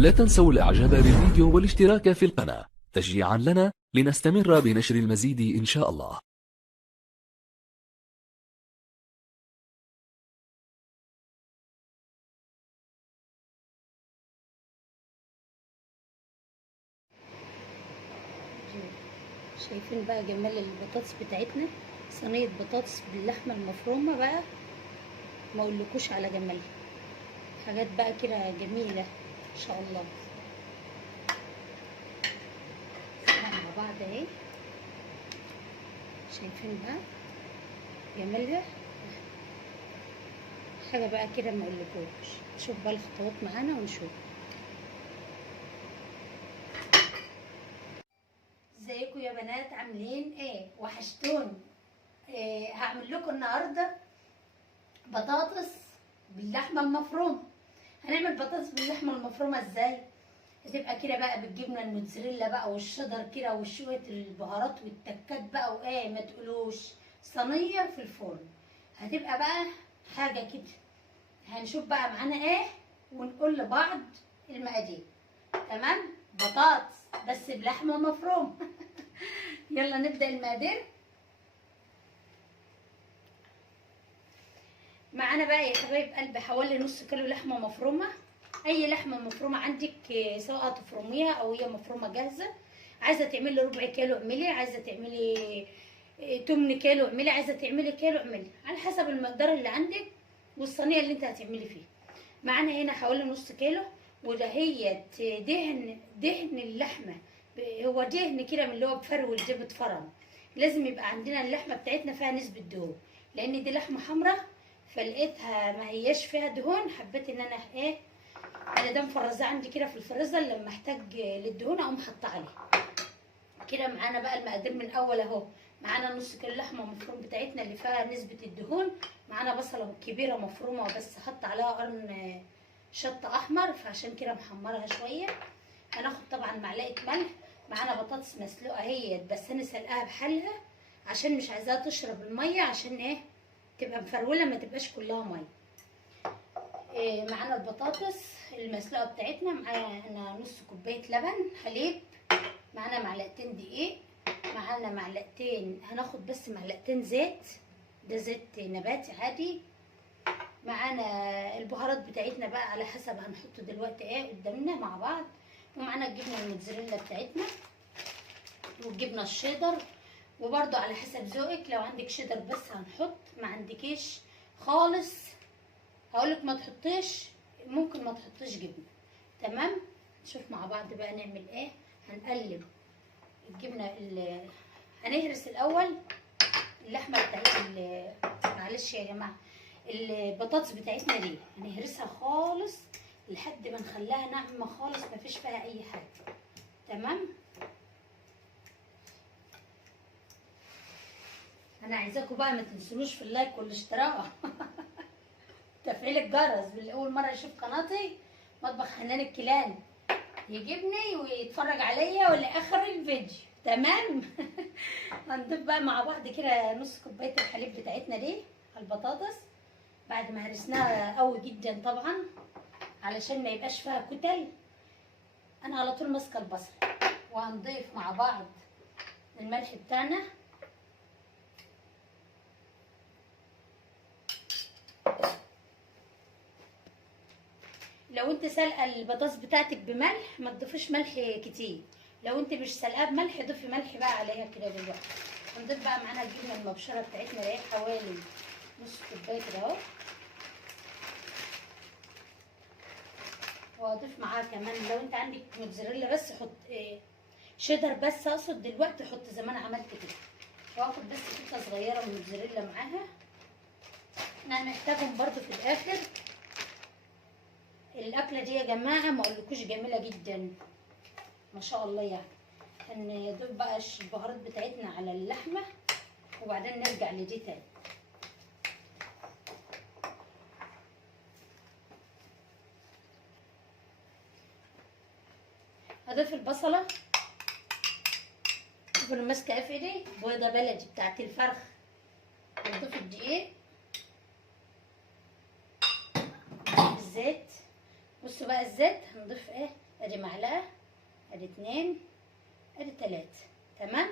لا تنسوا الاعجاب بالفيديو والاشتراك في القناة تشجيعا لنا لنستمر بنشر المزيد إن شاء الله. شايفين بقى جمال البطاطس بتاعتنا، صينية بطاطس باللحمة المفرومة بقى، ما اقولكوش على جمالها. حاجات بقى كده جميلة ان شاء الله. مع بعض اهي، شايفين بقى جمالها، حاجة بقى كده ما اقولكوش. نشوف بقى الخطوات معانا ونشوف. ازيكم يا بنات، عاملين ايه؟ وحشتوني. هعمل لكم النهارده بطاطس باللحمه المفرومه. هنعمل بطاطس باللحمه المفرومه ازاي؟ هتبقى كده بقى بالجبنه الموتزاريلا بقى والشيدر كده وشويه البهارات والتكات بقى، وايه ما تقولوش، صينيه في الفرن. هتبقى بقى حاجه كده. هنشوف بقى معانا ايه ونقول لبعض المقادير. تمام؟ بطاطس بس بلحمه مفرومه. يلا نبدا المقادير. معانا بقى يا حبايب قلبي حوالي نص كيلو لحمه مفرومه. اي لحمه مفرومه عندك، سواء تفرميها او هي مفرومه جاهزه. عايزه تعملي ربع كيلو اعملي، عايزه تعملي 8 كيلو اعملي، عايزه تعملي كيلو اعملي، على حسب المقدار اللي عندك والصينيه اللي انت هتعملي فيها. معانا هنا حوالي نص كيلو، وده هي دهن اللحمه. هو دهن كده من اللي هو بفرول، ده بتفرم. لازم يبقى عندنا اللحمه بتاعتنا فيها نسبه دهون، لان دي لحمه حمراء، فلقيتها ما هياش فيها دهون، حبيت ان انا ايه، انا ده مفرزاه عندي كده في الفريزر، لما احتاج للدهون اقوم حاطه عليه كده. معانا بقى المقادير من اول اهو. معانا نص كيلو لحمه مفروم بتاعتنا اللي فيها نسبه الدهون. معانا بصله كبيره مفرومه بس حط عليها قرن شطه احمر، فعشان كده محمرها شويه. هناخد طبعا معلقه ملح. معانا بطاطس مسلوقه اهي، بس انا سلقاها بحالها عشان مش عايزاها تشرب الميه، عشان ايه، تبقى مفروله ما تبقاش كلها ميه. معانا البطاطس المسلوقه بتاعتنا. معانا نص كوبايه لبن حليب. معانا معلقتين دقيق. معانا معلقتين، هناخد بس معلقتين زيت، ده زيت نباتي عادي. معانا البهارات بتاعتنا بقى على حسب هنحطه دلوقتي ايه قدامنا مع بعض. ومعانا الجبنه الموتزاريلا بتاعتنا والجبنه الشيدر، وبرده على حسب ذوقك. لو عندك شيدر بس هنحط، ما عندكيش خالص هقولك ما تحطيش، ممكن ما تحطيش جبنه. تمام؟ نشوف مع بعض بقى نعمل ايه. هنقلب الجبنه هنهرس الاول اللحمه بتاعتنا. معلش يا جماعه، البطاطس بتاعتنا دي هنهرسها خالص لحد ما نخليها ناعمه خالص، ما فيش فيها اي حاجه. تمام؟ انا عايزاكم بقى ما تنسونوش في اللايك والاشتراك. تفعيل الجرس، اللي اول مره يشوف قناتي مطبخ حنان الكيلاني يجيبني ويتفرج عليا ولاخر الفيديو. تمام؟ هنضيف بقى مع بعض كده نص كوبايه الحليب بتاعتنا دي على البطاطس بعد ما هرسناها قوي جدا طبعا، علشان ما يبقاش فيها كتل. انا على طول ماسكه البصل. وهنضيف مع بعض الملح بتاعنا. لو انت سلقه البطاطس بتاعتك بملح ما تضيفيش ملح كتير، لو انت مش سلقاه بملح ضيفي ملح بقى عليها كده دلوقتي. هنضيف بقى معانا الجبنه المبشره بتاعتنا اللي هي حوالي نص كوبايه كده اهو. واضيف معاها كمان لو انت عندك موتزاريلا بس حط، شيدر بس اقصد دلوقتي حط زي ما انا عملت كده. واخد بس حته صغيره من موتزاريلا معاها، احنا هنحتاجهم برده في الاخر. الاكله دي يا جماعه ما اقولكوش جميله جدا ما شاء الله يعني. هنضيف بقى البهارات بتاعتنا على اللحمه وبعدين نرجع لدي تاني. هضيف البصله، شوفوا انا ماسكه ايه في ايدي، بيضه بلدي بتاعت الفرخ. هنضيف الدقيق، الزيت. بصوا بقى الزيت هنضيف ايه ادي معلقه، ادي 2، ادي 3. تمام.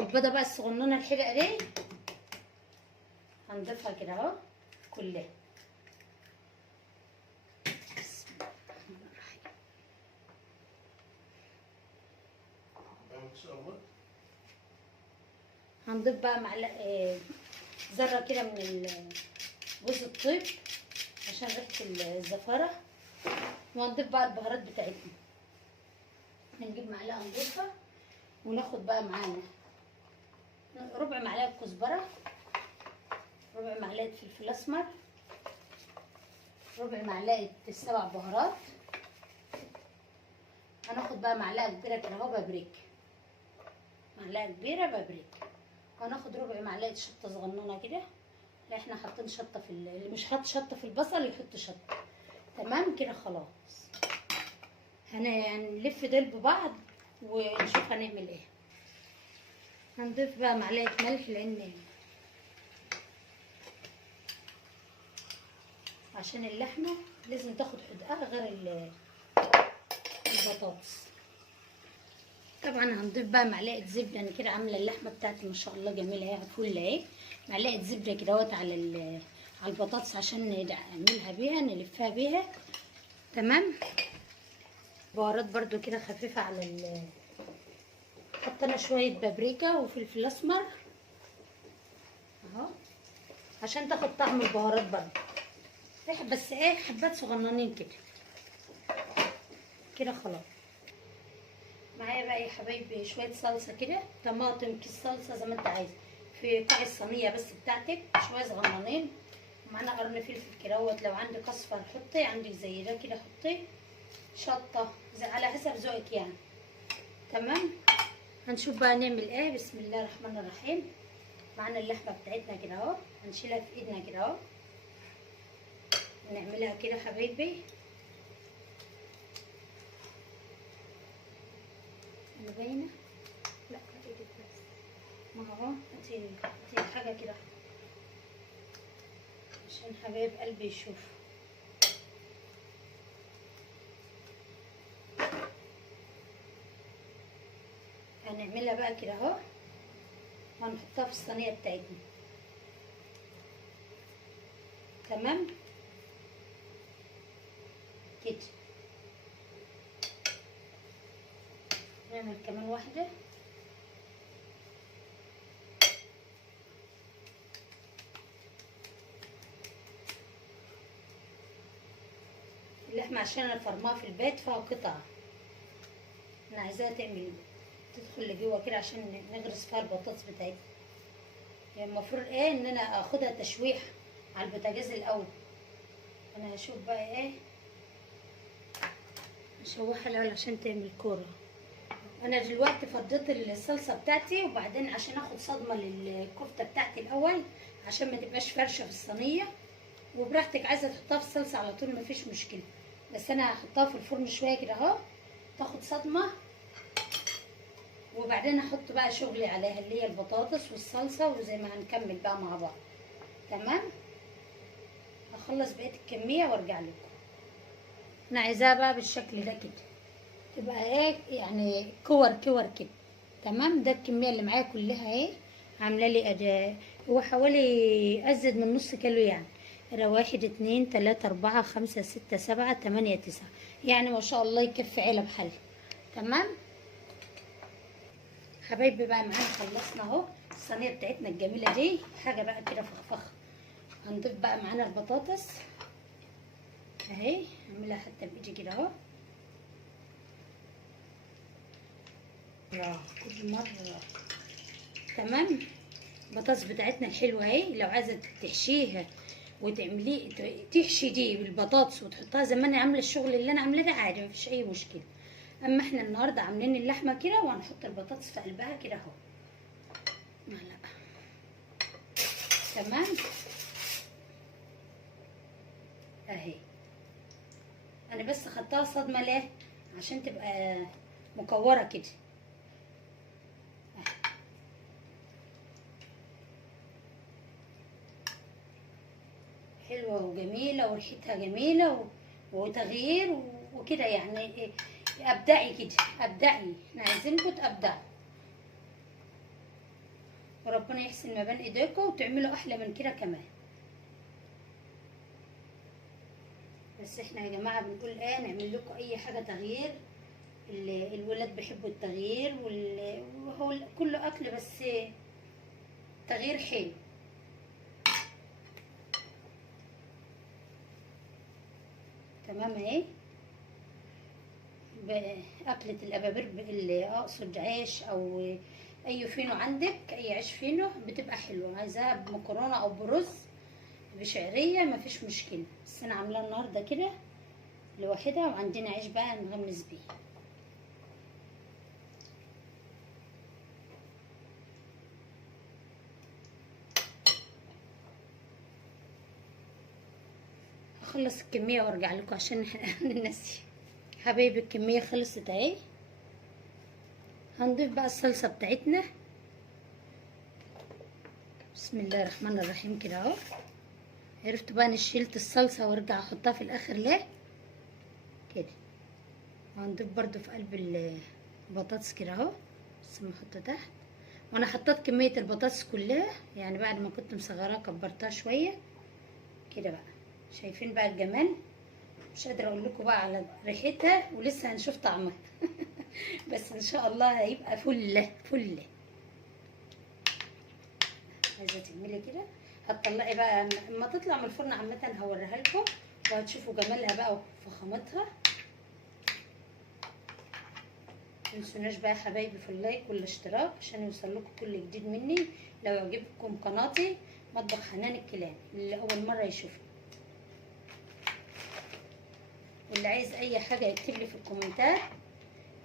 البيضه بقى الصغنونه الحلقه دي هنضيفها كده اهو كلها. بسم الله الرحمن الرحيم. ان شاء الله. هنضيف بقى معلقه ذره كده من جوز الطيب عشان ريحه الزفاره، وهنضيف بقى البهارات بتاعتنا. هنجيب معلقه نضيفها، وناخد بقى معانا ربع معلقه كزبره، ربع معلقه فلفل اسمر، ربع معلقه 7 بهارات. هناخد بقى معلقه كبيره كده اهو بابريكا، معلقه كبيره بابريكا. هناخد ربع معلقه شطه صغننه كده، لا احنا حاطين شطه في اللي مش حاطط شطه في البصل يحط شطه. تمام كده خلاص. هنلف دول ببعض ونشوف هنعمل ايه. هنضيف بقى معلقه ملح لان عشان اللحمه لازم تاخد حدقها غير البطاطس. طبعا هنضيف بقى معلقه زبده. انا كده عامله اللحمه بتاعتي ما شاء الله جميله اهي، فل اهي. معلقه زبده كده اهوت على البطاطس عشان نعملها بيها، نلفها بيها. تمام. بهارات برضو كده خفيفه على حطينا شويه بابريكا وفلفل اسمر اهو عشان تاخد طعم البهارات برضو، بس ايه حبات صغننين كده. كده خلاص. معايا بقى يا حبايبي شويه صلصه كده، طماطم، كيس صلصه زي ما انت عايز في قاع الصينيه بس بتاعتك، شويه صغننين. معانا قرن فلفل كده اهوت، لو عندك اصفر حطي، عندك زي ده كده حطي. شطه زي على حسب ذوقك يعني. تمام. هنشوف بقى نعمل ايه. بسم الله الرحمن الرحيم. معانا اللحمه بتاعتنا كده اهو، هنشيلها في ايدنا كده اهو، نعملها كده حبايبي. انا باينه؟ لا ايدك بس. ما هو هاتي حاجه كده عشان حبايب قلبي يشوف. هنعملها بقى كده اهو، وهنحطها في الصينيه بتاعتنا. تمام كده. نعمل كمان واحده. اللحمه عشان انا فرماها في البيت فيها قطع، انا عايزاها تدخل لجوه كده عشان نغرس فيها البطاطس بتاعتنا. يعني المفروض ايه ان انا اخدها تشويح على البوتاجاز الاول. انا هشوف بقى ايه، اشوحها الاول عشان تعمل كوره. انا دلوقتي فضيت الصلصه بتاعتي، وبعدين عشان اخد صدمه للكفته بتاعتي الاول عشان ما تبقاش فرشه في الصينيه. وبراحتك عايزه تحطها في الصلصه على طول مفيش مشكله، بس انا هحطها في الفرن شويه كده اهو تاخد صدمه، وبعدين احط بقى شغلي عليها اللي هي البطاطس والصلصه، وزي ما هنكمل بقى مع بعض. تمام. هخلص بقيه الكميه وارجع لكم. انا عايزاها بقى بالشكل ده كده، تبقى ايه يعني كور كده. تمام. ده الكميه اللي معايا كلها اهي، عامله لي اداء هو حوالي ازيد من نص كيلو يعني. 1 2 3 4 5 6 7 8 9 يعني ما شاء الله يكفي عيله بحل. تمام حبايبي بقى معانا خلصنا اهو الصينيه بتاعتنا الجميله دي، حاجه بقى كده فخفخه. هنضيف بقى معانا البطاطس اهي، اعملها حتى بايدي كده اهو كل مره. تمام. البطاطس بتاعتنا الحلوه اهي، لو عايزه تحشيها وتعمليه تحشي دي بالبطاطس وتحطها زي ما انا عامله الشغل اللي انا عاملاه ده عادي مفيش اي مشكله. اما احنا النهارده عاملين اللحمه كده، وهنحط البطاطس في قلبها كده اهو معلقه. تمام اهي. انا بس خدتها صدمه ليه عشان تبقى مكوره كده. حلوه وجميله وريحتها جميله وتغيير وكده يعني ابدعي كده، ابدعي، احنا عايزينكم تابدعوا وربنا يحسن ما بين ايديكم وتعملوا احلى من كده كمان. بس احنا يا جماعه بنقول ايه، نعمل لكم اي حاجه تغيير. الولاد بيحبوا التغيير وهو كله اكل، بس تغيير حلو. تمام اهي. اكلة الابابير اللي اقصد عيش او اي فينو عندك، اي عيش فينو بتبقى حلوه. عايزاها بمكرونه او برز بشعريه مفيش مشكله، بس انا عاملاها النهارده كده لوحدها، وعندنا عيش بقى نغمس بيه. هخلص الكميه وارجع لكم عشان ننسي. حبايبي الكميه خلصت اهي. هنضيف بقى الصلصه بتاعتنا. بسم الله الرحمن الرحيم كده اهو. عرفتوا بقى انا شيلت الصلصه وارجع احطها في الاخر ليه كده. وهنضيف برضو في قلب البطاطس كده اهو، بس ما احطه تحت. وانا حطيت كميه البطاطس كلها، يعني بعد ما كنت مصغراها كبرتها شويه كده بقى. شايفين بقى الجمال؟ مش قادره اقول لكم بقى على ريحتها، ولسه هنشوف طعمها. بس ان شاء الله هيبقى فله فله. عايزه تعملي كده هتطلعي بقى اما تطلع من الفرن عامه هوريها لكم وهتشوفوا جمالها بقى وفخامتها. متنسوناش بقى يا حبايبي في اللايك والاشتراك عشان يوصل لكم كل جديد مني. لو يعجبكم قناتي مطبخ حنان الكيلاني اللي اول مره يشوفني، واللي عايز اي حاجه يكتب لي في الكومنتات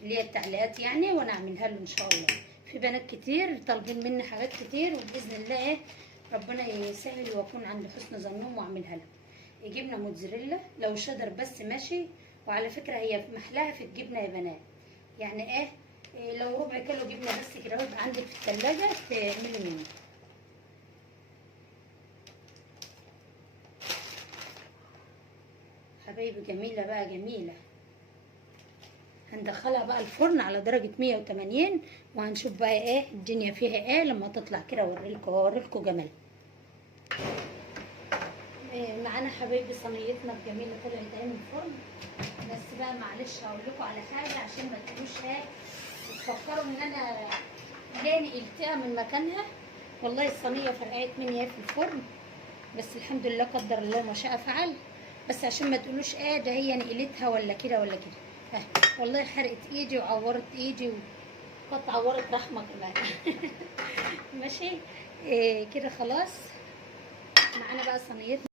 اللي هي التعليقات يعني، وانا اعملها له ان شاء الله. في بنات كتير طالبين مني حاجات كتير، وباذن الله ايه ربنا يسهل واكون عند حسن ظنهم واعملها لهم. جبنه موتزاريلا لو شدر بس ماشي. وعلى فكره هي محلاها في الجبنه يا بنات، يعني ايه لو ربع كيلو جبنه بس كده يبقى عندك في الثلاجه تعملي منه. حبايبي جميله بقى جميله. هندخلها بقى الفرن على درجه 180 وهنشوف بقى ايه الدنيا فيها ايه لما تطلع كده. اوريلكم جمالها. معانا حبايبي صينيتنا الجميله طلعت اهي من الفرن. بس بقى معلش هقول لكم على حاجه عشان ما تقولوش ايه تفكروا ان انا ليه نقلتها من مكانها. والله الصينيه فرقعت مني في الفرن، بس الحمد لله قدر الله ما شاء فعل. بس عشان ما تقولوش ايه ده هي نقلتها ولا كده ولا كده. والله حرقت ايدي وعورت ايدي وقد عورت رحمه كمان. ماشي كده خلاص. معانا بقى صينيتنا